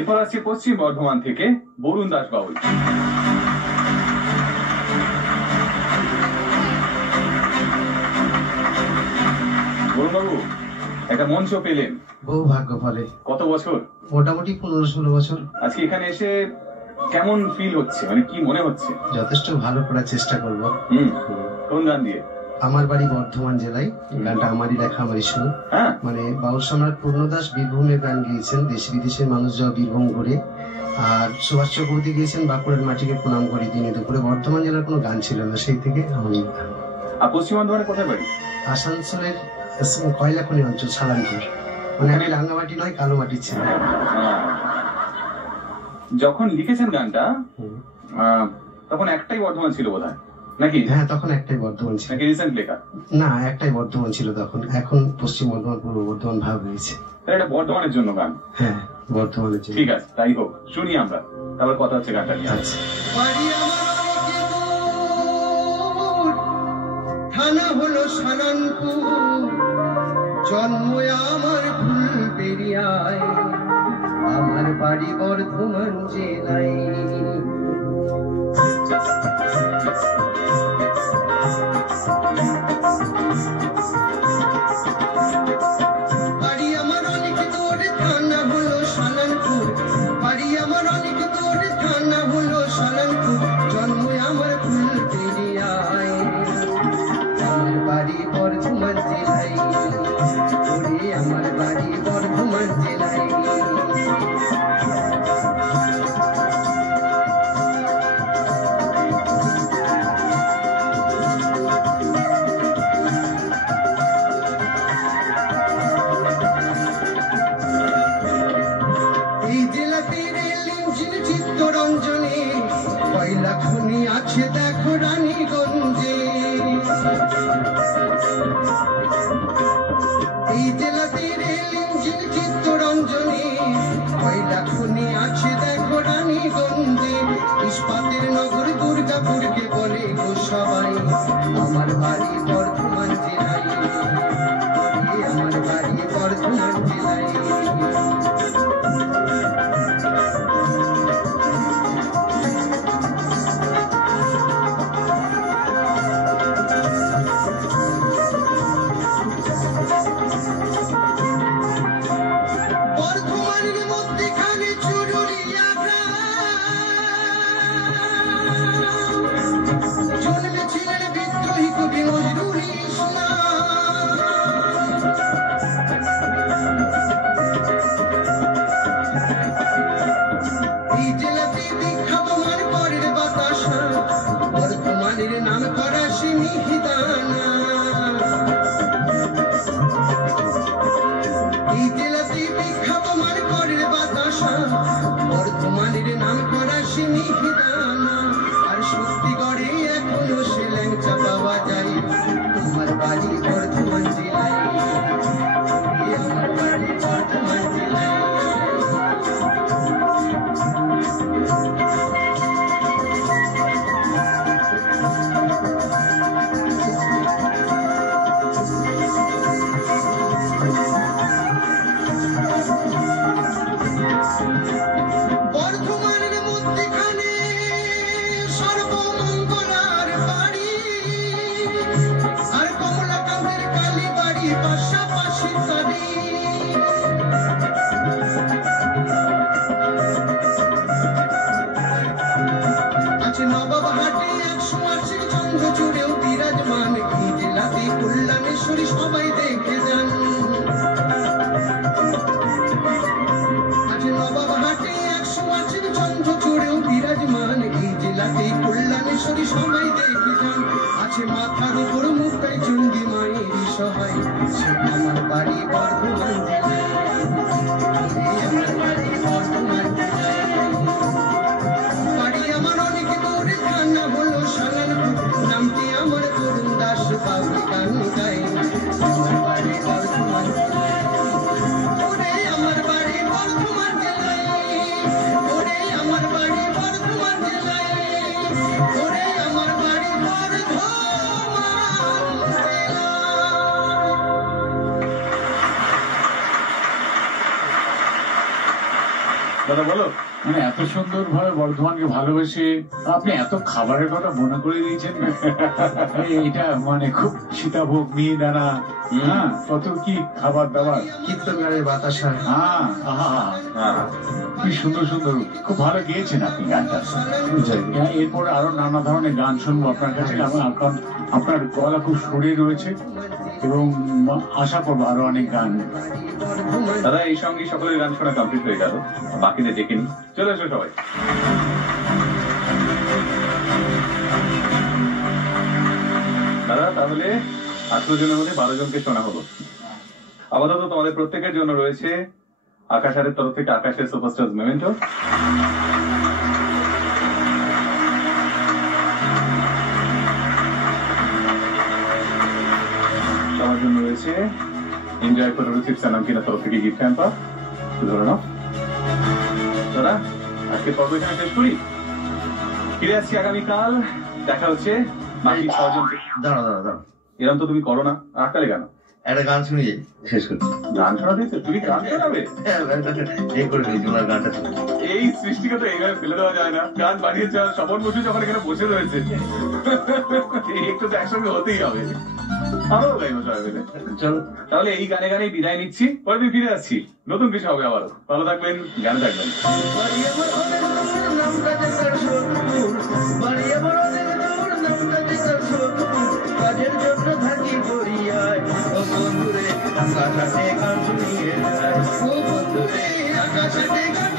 এরপর আসছে পশ্চিম বর্ধমান থেকে বরুণ দাস বাউল। বরুণ বাবু, একটা মঞ্চ পেলেন, বহু ভাগ্য ফলে। কত বছর? মোটামুটি 15-16 বছর। আজকে এখানে এসে কেমন ফিল হচ্ছে, মানে কি মনে হচ্ছে? যথেষ্ট ভালো করার চেষ্টা করবো। কোন গান দিয়ে? আমার বাড়ি বর্ধমান জেলায়, গানটা আমারই লেখা আমারই সুর। মানে বাউল সম্রাট পূর্ণদাস বীরভূমে গান গিয়েছেন, দেশ বিদেশের মানুষ যাওয়া বীরভূম ঘুরে। আর সুভাষ চক্রবর্তী গিয়েছেন বাঁকুড়ার মাটিকে প্রণাম করে দিনে দুপুরে। বর্ধমান জেলার কোনো গান ছিল না, সেই থেকে আমারই গান। আর পশ্চিম বর্ধমানে কোথায় বাড়ি? আসানসোলের কয়লাখনি অঞ্চল, সালানপুর। মানে আমি রাঙ্গামাটি নয়, কালো মাটির ছিল। যখন লিখেছেন গানটা তখন একটাই বর্ধমান ছিল বোধহয়, নাকি? হ্যাঁ, তখন একটাই বর্ধমান ছিল। নাকি রিসেন্ট লেখা? না, একটাই বর্ধমান ছিল তখন। এখন পশ্চিম বর্ধমান, পূর্ব বর্ধমান ভাগ হয়েছে। এটা বর্ধমানের জন্য গান? হ্যাঁ, বর্ধমানের জন্য। ঠিক আছে, তাই হোক, শুনি আমরা, তারপর কথা হচ্ছে গানটা নিয়ে। আচ্ছা। থানা হলো সালানপুর, জন্ম আমার ফুলবেড়িয়ায়, আমার বাড়ি বর্ধমান জেলায়। বাড়ি আমার অনেক দূরে, থানা হলো সালানপুর। বাড়ি আমার অনেক দূরে, থানা হলো সালানপুর, জন্ম আমার ফুলবেড়িয়ায়, আমার বাড়ি বর্ধমান জেলায়। আমার বাড়ি বর্ধমান জেলায়। এই জেলাতে রেল ইঞ্জিন চিত্তরঞ্জনে, কয়লা খনি আছে দেখো রানীগঞ্জে। এই জেলাতে রেল ইঞ্জিন চিত্তরঞ্জনে, কয়লা খনি আছে দেখো রানীগঞ্জে। ইস্পাতের নগর দুর্গাপুরকে বলে গো সবাই, আমার বাড়ি বর্ধমান জেলায়, আমার বাড়ি বর্ধমান জেলায়। বর্ধমানের মধ্যেখানে চুরুলিয়া গ্রাম, জন্মেছিলেন বিদ্রোহী কবি নজরুল ইসলাম। এই জেলাতে বিখ্যাত মানকরের বাতাসা, বর্ধমানের নাম করা সিমিহিদানা। এই জেলাতে বিখ্যাত মানকরের বাতাসা, বর্ধমানের নাম করা সিমিহিদানা। আর সত্যিগড়ে এখনো সে ল্যাংচা পাওয়া যায়, আমার বাড়ি বর্ধমান জেলায়, আমার বাড়ি বর্ধমান জেলায়। বর্ধমানের মধ্যেখানে সর্বমঙ্গলার বাড়ি, আর কমলাকান্তের কালী বাড়ি পাশাপাশি তারি। আছে নবাবহাটে 100 মাসের চন্দ্র জুড়েও বিরাজমান, এই জেলাতে কল্যাণেশ্বরী সবাই দেখে যান। আছে নবাবহাটে 100 মাসের চন্দ্র জুড়েও বিরাজমান, এই জেলাতে কল্যাণেশ্বরী সবাই দেখে যান। আছে মাথার উপর মুক্তাই চণ্ডী মায়ের সহায়, আমার বাড়ি বর্ধমান জেলায়, আমার বাড়ি বর্ধমান জেলায়। বাড়ি আমার অনেক দূরে, থানা হলো সালানপুর, নামটি আমার বরুণ দাস বাউল গান গায়, আমার বাড়ি বর্ধমান জেলায়। ওরে আমার বাড়ি বর্ধমান জেলায়, ওরে আমার বাড়ি বর্ধমান জেলায়, ওরে আমার বাড়ি বর্ধমান জেলায়। দাদা বলো। মানে এত সুন্দর ভাবে বর্ধমানকে ভালোবেসে আপনি এত খাবারের কথা মনে করে দিয়েছেন না? এটা মানে খুব সীতাভোগ, মিহিদানা, হ্যাঁ, কত কি খাবার দাবার, কীর্তন গানের বাতাসা। কি সুন্দর সুন্দর, খুব ভালো গেয়েছেন আপনি গানটা। এরপরে আরো নানা ধরনের গান শুনবো আপনার কাছে, কারণ আপনার গলা খুব সুরে রয়েছে এবং আশা করবো আরো অনেক গান। দাদা এই সঙ্গে সকলের গান শোনা কমপ্লিট হয়ে গেল, বাকিদের ডেকে নি, চলে এসো সবাই। দাদা তাহলে 18 জনের মধ্যে 12 জনকে শোনা হলো। আপাতত তোমাদের প্রত্যেকের জন্য রয়েছে আকাশের তরফ থেকে আকাশের সুপারস্টার মেমেন্টো। সবার জন্য রয়েছে এনজয় ফটো রিসিপ্টস নামকিনা তরফ থেকে গিফট হ্যাম্পার। ধরে নাও দাদা, আজকে পর্ব এখানে শেষ করি, ফিরে আসছি আগামীকাল, দেখা হচ্ছে বাকি 6 জন। দাঁড়া, এরকম তো তুমি করো না, আটকালে কেন? একটা গান শুনি শেষ করছি। গান শোনা দিয়েছে? তুমি গান শোনাবে? গানটা এই সৃষ্টিকে তো এইভাবে ফেলে দেওয়া যায় না। গান বানিয়েছে স্বপন বসু যখন এখানে বসে রয়েছে, একটু তো একসঙ্গে হতেই হবে। আমরাও গাইবো সবাই মিলে। চলো তাহলে এই গানে গানেই বিদায় নিচ্ছি, পরের দিন ফিরে আসছি, নতুন কিছু হবে আবারও। ভালো থাকবেন, গানে থাকবেন। কাজের জন্য থাকি পড়িয়ায়, ও বন্ধুরে আকাশে গান শুনিয়ে যায়, ও বন্ধুরে আকাশে গান